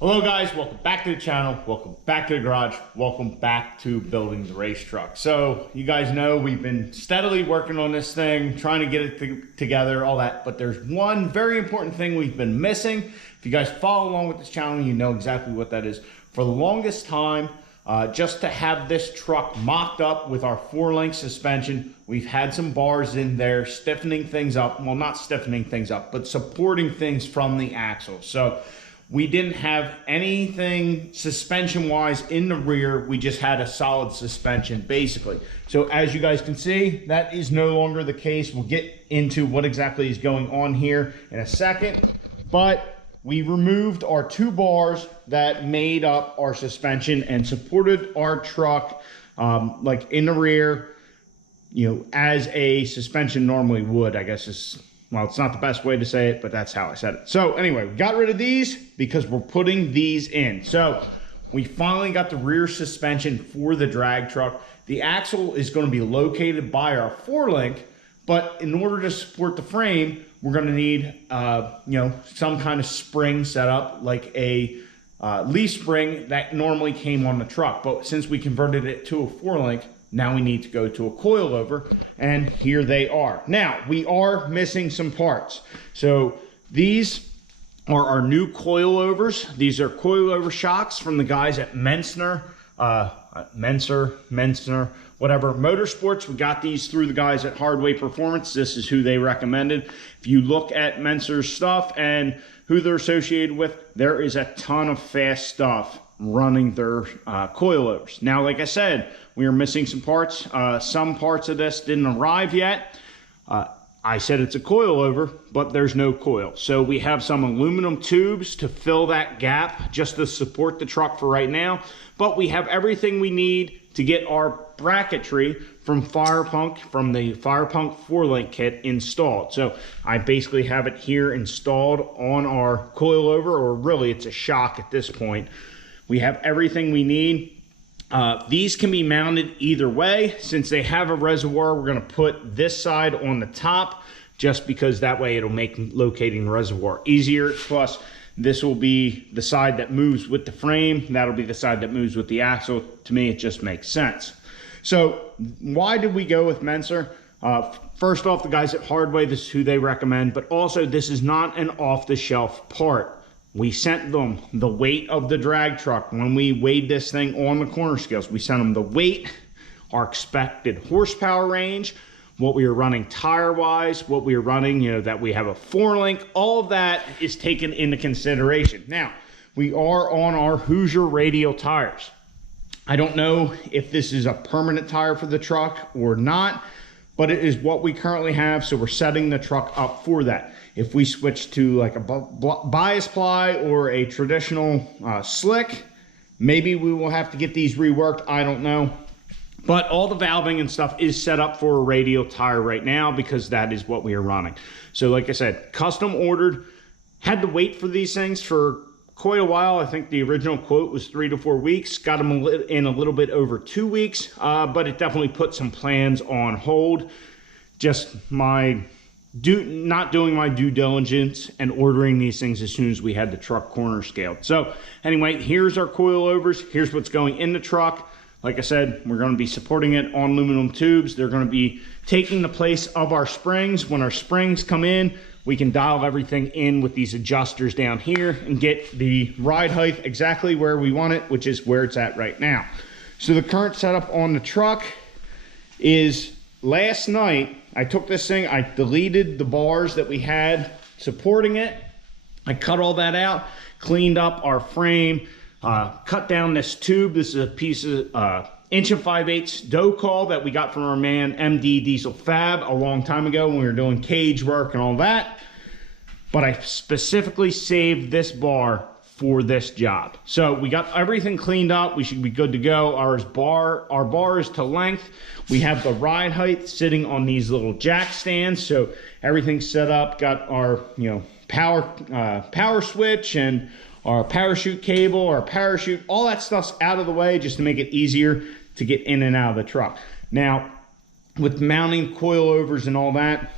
Hello guys, welcome back to the channel, welcome back to the garage, welcome back to building the race truck. So you guys know we've been steadily working on this thing, trying to get it together, all that, but there's one very important thing we've been missing. If you guys follow along with this channel, you know exactly what that is. For the longest time, just to have this truck mocked up with our 4-link suspension, we've had some bars in there stiffening things up, well not stiffening things up, but supporting things from the axle. So we didn't have anything suspension-wise in the rear. We just had a solid suspension, basically. So as you guys can see, that is no longer the case. We'll get into what exactly is going on here in a second. But we removed our 2 bars that made up our suspension and supported our truck like in the rear, you know, as a suspension normally would, I guess is. Well, it's not the best way to say it, but that's how I said it. So anyway, we got rid of these because we're putting these in. So we finally got the rear suspension for the drag truck. The axle is going to be located by our 4-link, but in order to support the frame, we're going to need, you know, some kind of spring setup, like a leaf spring that normally came on the truck. But since we converted it to a 4-link, now we need to go to a coilover, and here they are. Now, we are missing some parts. So these are our new coilovers. These are coilover shocks from the guys at Menser, whatever, Motorsports. We got these through the guys at Hardway Performance. This is who they recommended. If you look at Menser's stuff and who they're associated with, there is a ton of fast stuff running their coilovers. Now, like I said, we are missing some parts. Some parts of this didn't arrive yet. I said it's a coilover, but there's no coil. So we have some aluminum tubes to fill that gap just to support the truck for right now. But we have everything we need to get our bracketry from from the Firepunk 4-link kit installed. So I basically have it here installed on our coilover, or really it's a shock at this point. We have everything we need. These can be mounted either way. Since they have a reservoir, we're going to put this side on the top just because that way it'll make locating the reservoir easier. Plus, this will be the side that moves with the frame. That'll be the side that moves with the axle. To me, it just makes sense. So why did we go with Menser? First off, the guys at Hardway, this is who they recommend, but also this is not an off-the-shelf part. We sent them the weight of the drag truck. When we weighed this thing on the corner scales, we sent them the weight, our expected horsepower range, what we were running tire-wise, what we were running, you know, that we have a 4-link. All of that is taken into consideration. Now, we are on our Hoosier radial tires. I don't know if this is a permanent tire for the truck or not, but it is what we currently have, so we're setting the truck up for that. If we switch to like a bias ply or a traditional slick, maybe we will have to get these reworked, I don't know. But all the valving and stuff is set up for a radial tire right now because that is what we are running. So like I said, custom ordered, had to wait for these things for quite a while. I think the original quote was 3 to 4 weeks. Got them in a little bit over 2 weeks, but it definitely put some plans on hold. Just not doing my due diligence and ordering these things as soon as we had the truck corner scaled. So anyway, here's our coilovers. Here's what's going in the truck. Like I said, we're going to be supporting it on aluminum tubes. They're going to be taking the place of our springs. When our springs come in, we can dial everything in with these adjusters down here and get the ride height exactly where we want it, which is where it's at right now. So the current setup on the truck is, last night I took this thing, I deleted the bars that we had supporting it. I cut all that out, cleaned up our frame, cut down this tube. This is a piece of 1 5/8" dough call that we got from our man MD Diesel Fab a long time ago when we were doing cage work and all that. But I specifically saved this bar for this job. So we got everything cleaned up. We should be good to go. Our bar is to length. We have the ride height sitting on these little jack stands. So everything's set up. Got our, you know, power switch and our parachute cable, our parachute, all that stuff's out of the way just to make it easier to get in and out of the truck. Now, with mounting coilovers and all that,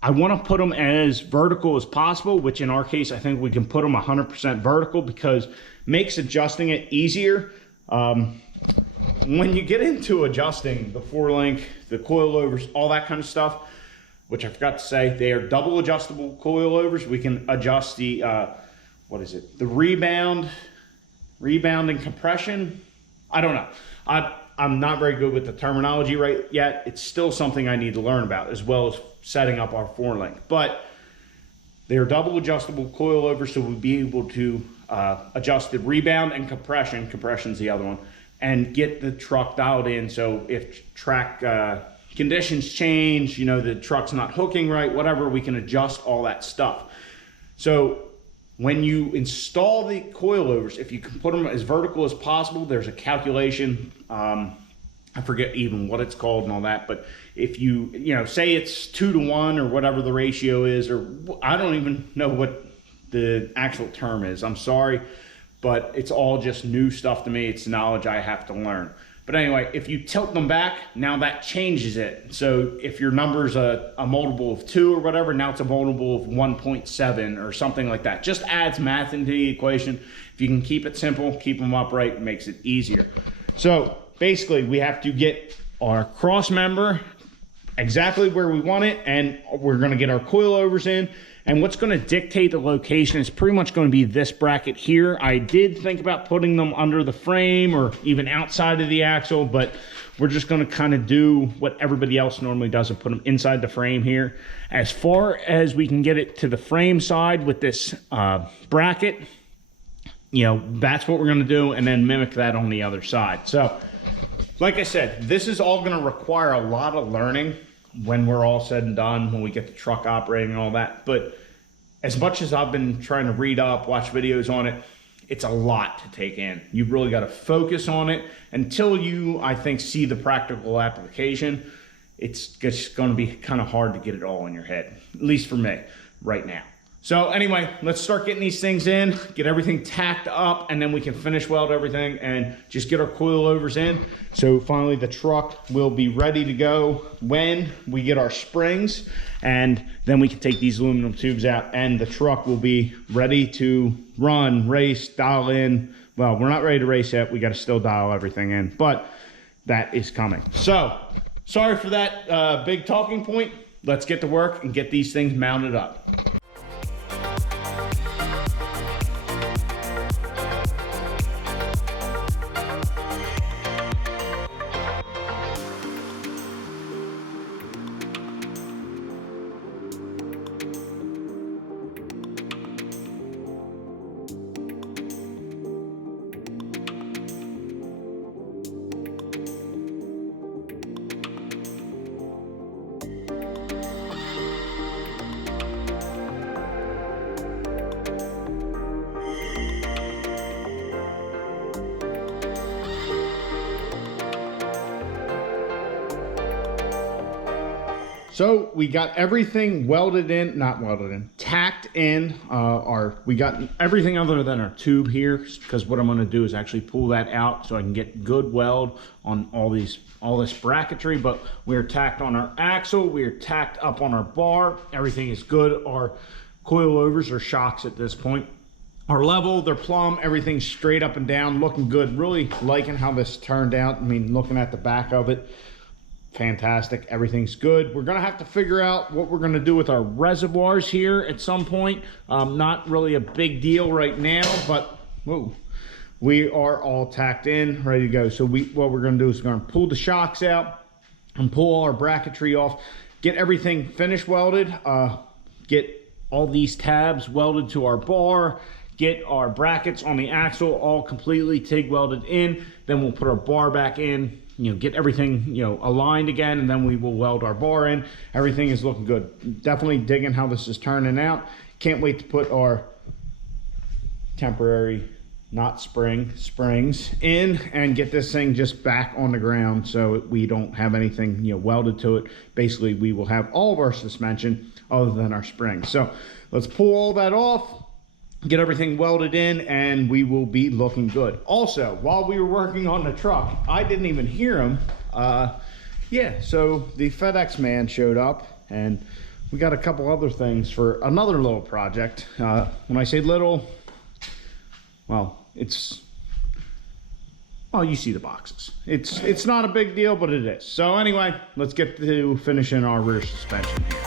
I want to put them as vertical as possible, which in our case, I think we can put them 100% vertical because it makes adjusting it easier. When you get into adjusting the 4-link, the coilovers, all that kind of stuff, which I forgot to say, they are double adjustable coilovers. We can adjust the, what is it? The rebound and compression. I don't know. I'm not very good with the terminology right yet. It's still something I need to learn about, as well as setting up our 4-link. But they're double adjustable coilovers, so we'll be able to adjust the rebound and compression. Compression's the other one, and get the truck dialed in. So if track conditions change, you know, the truck's not hooking right, whatever, we can adjust all that stuff. So when you install the coilovers, if you can put them as vertical as possible, there's a calculation. I forget even what it's called and all that, but if you know, say it's 2 to 1 or whatever the ratio is, or I don't even know what the actual term is. I'm sorry, but it's all just new stuff to me. It's knowledge I have to learn. But anyway, if you tilt them back, now that changes it. So if your number's a multiple of 2 or whatever, now it's a multiple of 1.7 or something like that. Just adds math into the equation. If you can keep it simple, keep them upright, it makes it easier. So basically, we have to get our cross member exactly where we want it, and we're gonna get our coilovers in. And what's going to dictate the location is pretty much going to be this bracket here. I did think about putting them under the frame or even outside of the axle, but we're just going to kind of do what everybody else normally does and put them inside the frame here. As far as we can get it to the frame side with this bracket, you know, that's what we're going to do, and then mimic that on the other side. So, like I said, this is all going to require a lot of learning when we're all said and done, when we get the truck operating and all that. But as much as I've been trying to read up, watch videos on it, it's a lot to take in. You've really got to focus on it until you, I think, see the practical application. It's just going to be kind of hard to get it all in your head, at least for me right now. So anyway, let's start getting these things in, get everything tacked up, and then we can finish weld everything and just get our coilovers in. So finally the truck will be ready to go when we get our springs, and then we can take these aluminum tubes out and the truck will be ready to run, race, dial in. Well, we're not ready to race yet. We got to still dial everything in, but that is coming. So sorry for that big talking point. Let's get to work and get these things mounted up. So we got everything welded in, not welded in, tacked in. We got everything other than our tube here, because what I'm going to do is actually pull that out so I can get good weld on all this bracketry. But we're tacked on our axle, we are tacked up on our bar. Everything is good. Our coilovers are shocks at this point. Are level, they're plumb, everything's straight up and down, looking good. Really liking how this turned out. I mean, looking at the back of it, fantastic, everything's good. We're gonna have to figure out what we're gonna do with our reservoirs here at some point. Not really a big deal right now, but whoa, we are all tacked in, ready to go. So what we're gonna do is we're gonna pull the shocks out and pull all our bracketry off, get everything finish welded, get all these tabs welded to our bar, get our brackets on the axle all completely TIG welded in, then we'll put our bar back in, you know, get everything, you know, aligned again, and then we will weld our bar in. Everything is looking good. Definitely digging how this is turning out. Can't wait to put our temporary, not springs in and get this thing just back on the ground so we don't have anything, you know, welded to it. Basically, we will have all of our suspension other than our springs. So let's pull all that off, get everything welded in, and we will be looking good. Also, while we were working on the truck, I didn't even hear him. Yeah, so the FedEx man showed up, and we got a couple other things for another little project. When I say little, well, well, you see the boxes. It's not a big deal, but it is. So anyway, let's get to finishing our rear suspension here.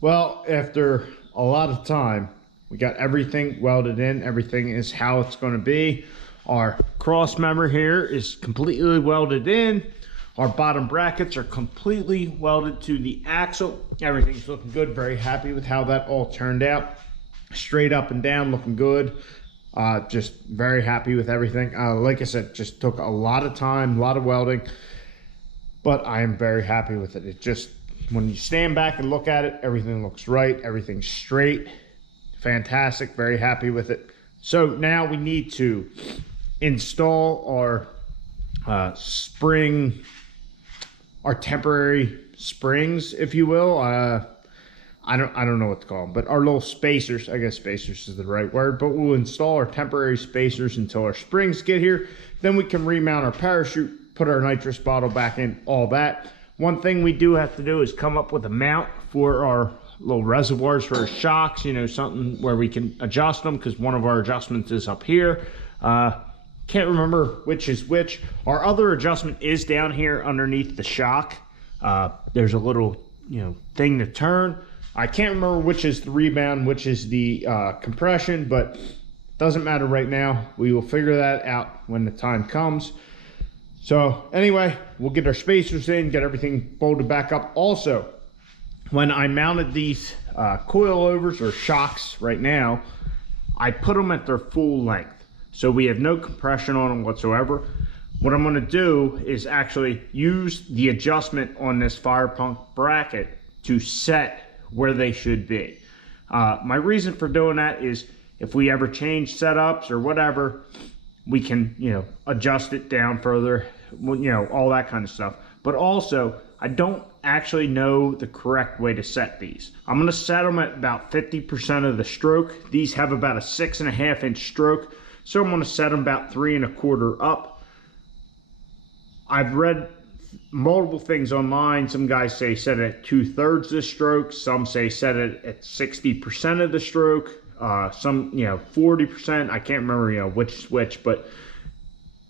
Well, after a lot of time, we got everything welded in. Everything is how it's going to be. Our cross member here is completely welded in. Our bottom brackets are completely welded to the axle. Everything's looking good. Very happy with how that all turned out. Straight up and down, looking good. Just very happy with everything. Like I said, just took a lot of time, a lot of welding, but I am very happy with it. It just, when you stand back and look at it, everything looks right, everything's straight, fantastic, very happy with it. So now we need to install our our temporary springs, if you will. I don't know what to call them, but our little spacers, I guess spacers is the right word, but we'll install our temporary spacers until our springs get here. Then we can remount our parachute, put our nitrous bottle back in, all that. One thing we do have to do is come up with a mount for our little reservoirs for our shocks, you know, something where we can adjust them, because one of our adjustments is up here. Can't remember which is which. Our other adjustment is down here underneath the shock. There's a little, you know, thing to turn. I can't remember which is the rebound, which is the compression, but doesn't matter right now. We will figure that out when the time comes. So anyway, we'll get our spacers in, get everything bolted back up. Also, when I mounted these coilovers or shocks right now, I put them at their full length. So we have no compression on them whatsoever. What I'm gonna do is actually use the adjustment on this fire pump bracket to set where they should be. My reason for doing that is if we ever change setups or whatever, we can, you know, adjust it down further, you know, all that kind of stuff. But also, I don't actually know the correct way to set these. I'm gonna set them at about 50% of the stroke. These have about a 6.5 inch stroke, so I'm gonna set them about 3 1/4 up. I've read multiple things online. Some guys say set it at 2/3 the stroke. Some say set it at 60% of the stroke. Some, you know, 40%. I can't remember, you know, which, but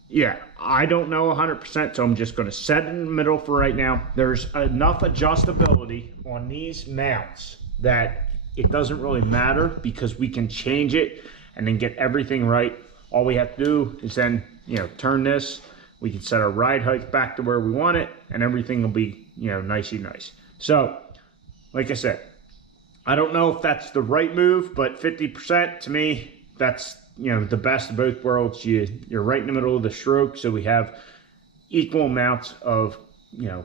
yeah, I don't know 100%, so I'm just going to set it in the middle for right now. There's enough adjustability on these mounts that it doesn't really matter, because we can change it and then get everything right. All we have to do is then, you know, turn this. We can set our ride height back to where we want it, and everything will be, you know, nicey nice. So, like I said, I don't know if that's the right move, but 50% to me, that's, you know, the best of both worlds. You're right in the middle of the stroke, so we have equal amounts of, you know,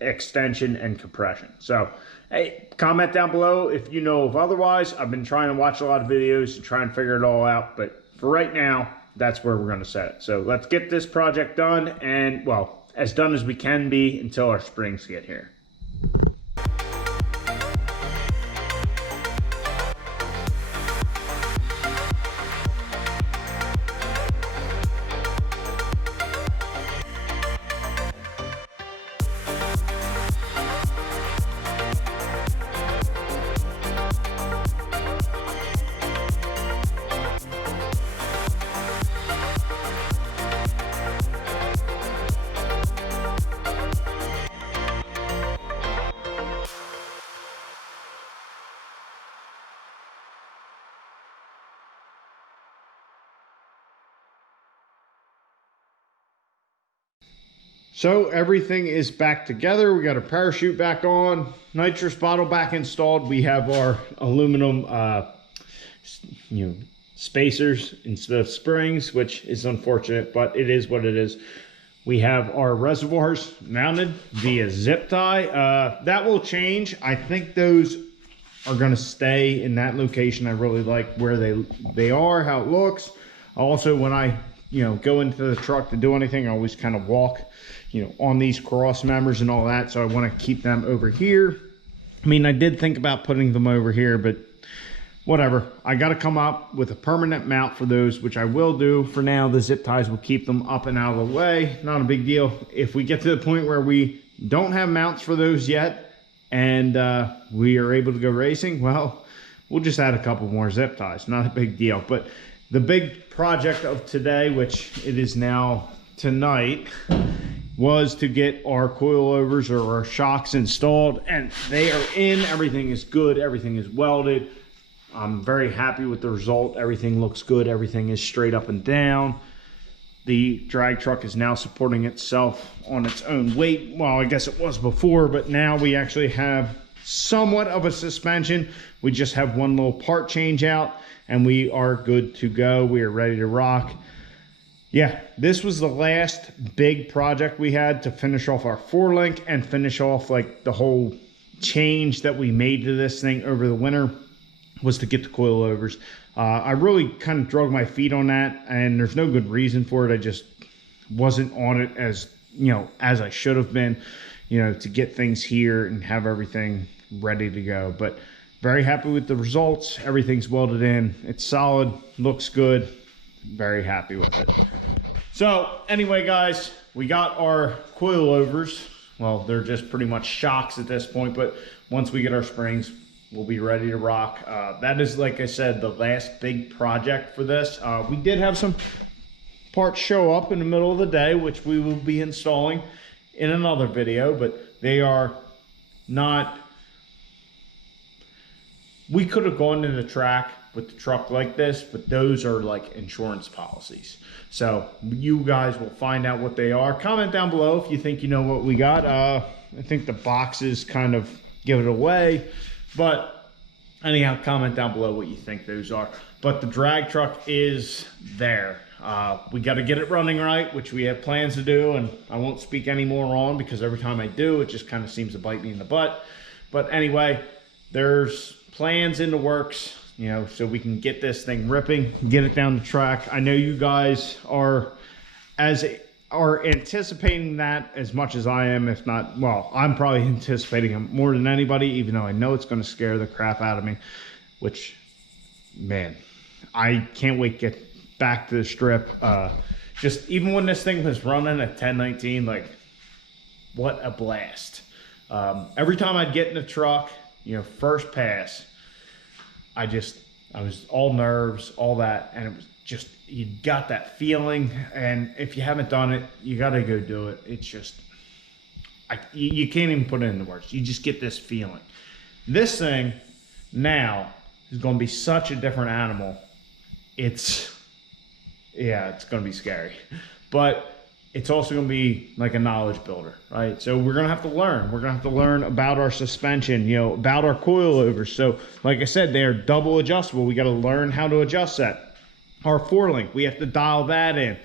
extension and compression. So, hey, comment down below if you know of otherwise. I've been trying to watch a lot of videos and try and figure it all out, but for right now, that's where we're going to set it. So let's get this project done, and, well, as done as we can be until our springs get here. So everything is back together. We got our parachute back on, nitrous bottle back installed. We have our aluminum, spacers instead of springs, which is unfortunate, but it is what it is. We have our reservoirs mounted via zip tie. That will change. I think those are going to stay in that location. I really like where they are, how it looks. Also, when I go into the truck to do anything, I always kind of walk on these cross members and all that, so I want to keep them over here. I mean, I did think about putting them over here, but whatever. I got to come up with a permanent mount for those, which I will do. For now, the zip ties will keep them up and out of the way. Not a big deal. If we get to the point where we don't have mounts for those yet and we are able to go racing, well, we'll just add a couple more zip ties. Not a big deal. But the big project of today, which it is now tonight, was to get our coilovers or our shocks installed, and they are in. Everything is good. Everything is welded. I'm very happy with the result. Everything looks good. Everything is straight up and down. The drag truck is now supporting itself on its own weight. Well, I guess it was before, but now we actually have somewhat of a suspension. We just have one little part change out, and we are good to go. We are ready to rock. Yeah, this was the last big project we had to finish off our 4-link and finish off like the whole change that we made to this thing over the winter, was to get the coilovers. I really kind of drug my feet on that, and there's no good reason for it. I just wasn't on it as as I should have been, to get things here and have everything ready to go. But very happy with the results. Everything's welded in. It's solid, looks good. Very happy with it. So anyway, guys, we got our coilovers. Well, they're just pretty much shocks at this point, but once we get our springs, we'll be ready to rock. That is, like I said, the last big project for this. We did have some parts show up in the middle of the day, which we will be installing in another video, but they are not... We could have gone to the track with the truck like this, but those are like insurance policies. So you guys will find out what they are. Comment down below if you think you know what we got. I think the boxes kind of give it away, but anyhow, comment down below what you think those are. But the drag truck is there. We got to get it running right, which we have plans to do, and I won't speak any more on, because every time I do, it just kind of seems to bite me in the butt. But anyway, there's plans in the works, so we can get this thing ripping, get it down the track. I know you guys are anticipating that as much as I am, if not, well, I'm probably anticipating it more than anybody, even though I know it's going to scare the crap out of me, which, man, I can't wait to get back to the strip. Just even when this thing was running at 1019, like, what a blast. Every time I'd get in the truck, first pass, I was all nerves, all that, and it was just, you got that feeling. And if you haven't done it, you got to go do it. It's just, you can't even put it into words. You just get this feeling. This thing now is going to be such a different animal. It's going to be scary, but it's also going to be like a knowledge builder, right? So we're going to have to learn. We're going to have to learn about our suspension, about our coilovers. So like I said, they're double adjustable. We got to learn how to adjust that. Our 4-link, we have to dial that in.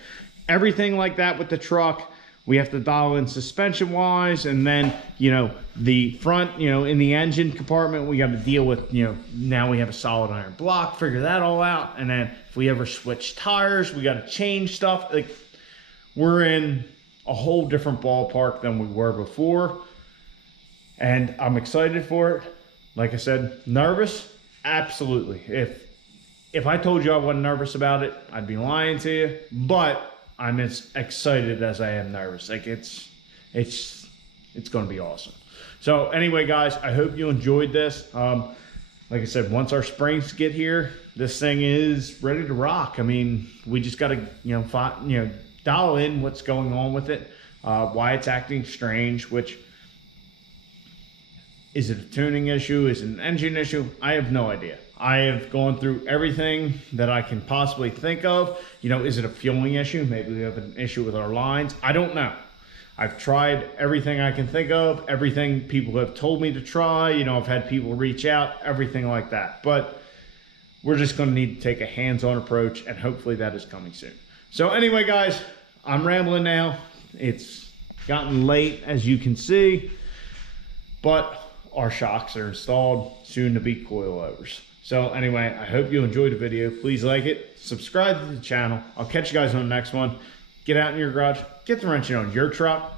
Everything like that with the truck, we have to dial in suspension wise. And then, the front, in the engine compartment, we got to deal with, now we have a solid iron block, figure that all out. And then if we ever switch tires, we got to change stuff. Like, we're in a whole different ballpark than we were before, and I'm excited for it. Like I said, nervous? Absolutely. If I told you I wasn't nervous about it, I'd be lying to you, but I'm as excited as I am nervous. Like, it's going to be awesome. So anyway, guys, I hope you enjoyed this. Like I said, once our springs get here, this thing is ready to rock. I mean, we just got to, dial in what's going on with it, why it's acting strange, which, is it a tuning issue? Is it an engine issue? I have no idea. I have gone through everything that I can possibly think of. Is it a fueling issue? Maybe we have an issue with our lines. I don't know. I've tried everything I can think of, everything people have told me to try. You know, I've had people reach out, everything like that. But we're just going to need to take a hands-on approach, and hopefully that is coming soon. So anyway, guys, I'm rambling now. It's gotten late, as you can see, but our shocks are installed, soon to be coilovers. So anyway, I hope you enjoyed the video. Please like it, subscribe to the channel. I'll catch you guys on the next one. Get out in your garage, get the wrenching on your truck,